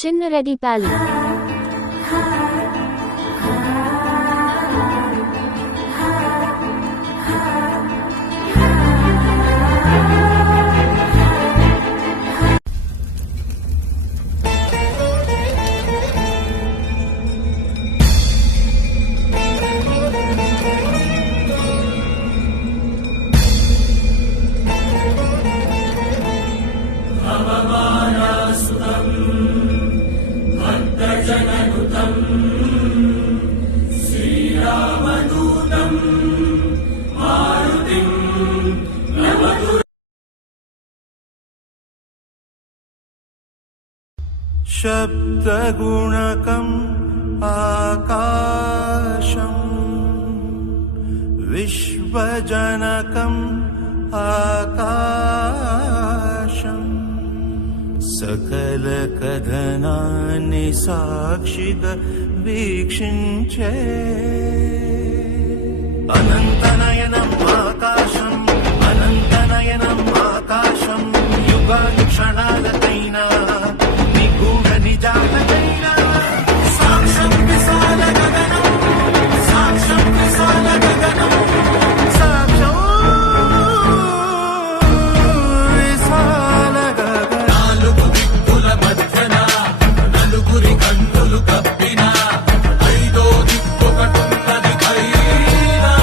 చిన్నరెడ్డిపల్లి. शब्दगुणकम् आकाशम् विश्वजनकम् आकाशम् सकलकथनानि साक्षिगा वीक्षिंचे अनन्तनयनम् आकाशम् अनन्तनयनम् आकाशम् युगानि क्षणालकैना निगूढ निजालकैना साक्षं विशाल गगनम् साक्षं विशाल गगनम् साक्षं विशाल गगनम् नाలుగు దిక్కుల మధ్యన నలుగురి కన్నులు కప్పిన ఐదో దిక్కొకటున్నది ఖైరా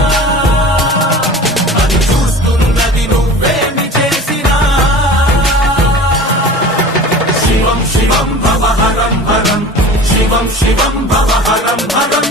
అది చూస్తున్నది నువ్వేమి చేసినా శివం శివం భవహరం హరం శివం శివం భవహరం హరం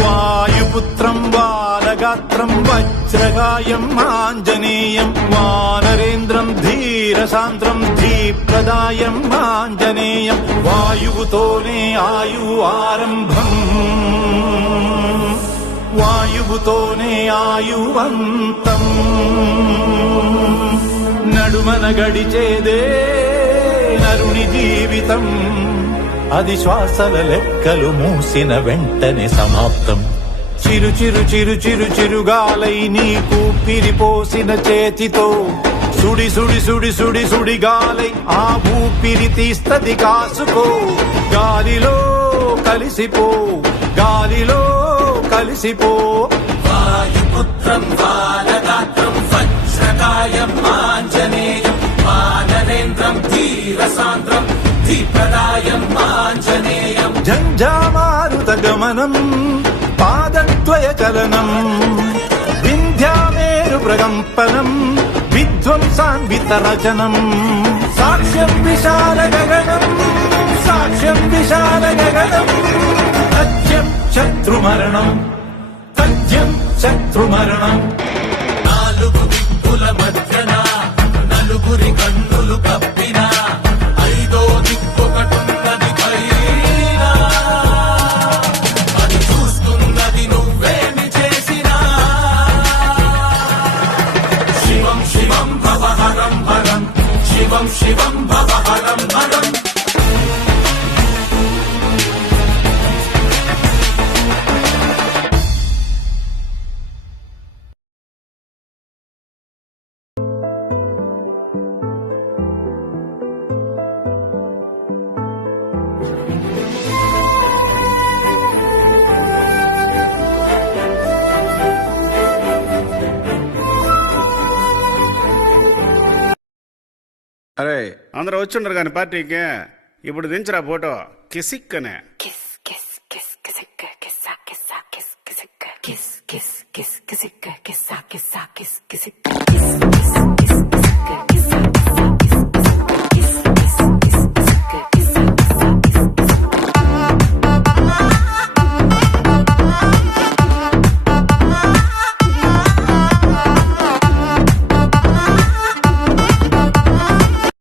వాయుపుత్రం బాలగాత్రం వజ్రగాయం ఆంజనేయం వానరేంద్రం ధీరసాంద్రం ధీప్రదాయం ఆంజనేయం వాయువుతోనే ఆయువు ఆరంభం వాయువుతోనే ఆయువంతం నడుమన గడిచేదే నరుని జీవితం అది శ్వాసల లెక్కలు మూసిన వెంటనే సమాప్తం చిరు చిరు చిరు చిరు చిరుగాలై నీకు పిరిపోసిన చేతితో సుడి సుడి సుడి సుడి సుడి గాలై ఆ ఊపిరి తీస్తది కాసుకో గాలిలో కలిసిపో గాలిలో కలిసిపో వాయుపుత్రం బాలగాత్రం వజ్రకాయం ఆంజనేయం వానరేంద్రం ధీరసాంద్రం ధీప్రదాయం ఆంజనేయం జంఝామారుత గమనం పాదద్వయ చలనం వింధ్యామేరు ప్రకంపనం విధ్వంసాన్విత రచనం సాక్ష్యం విశాల గగనం సాక్ష్యం విశాల గగనం తథ్యం శత్రుమరణం తథ్యం శత్రుమరణం నాలుగు దిక్కుల మధ్యన నలుగురి కన్నులు కప్పిన ఐదో దిక్కొకటున్నది ఖైరా అది చూస్తున్నది నువ్వేమి చేసినా శివం శివం భవహరం హరం శివం శివం భవహరం హరం అరే అందరూ వచ్చుండరు కానీ పార్టీకి ఇప్పుడు దించరా ఫోటో కిసిక్ అనే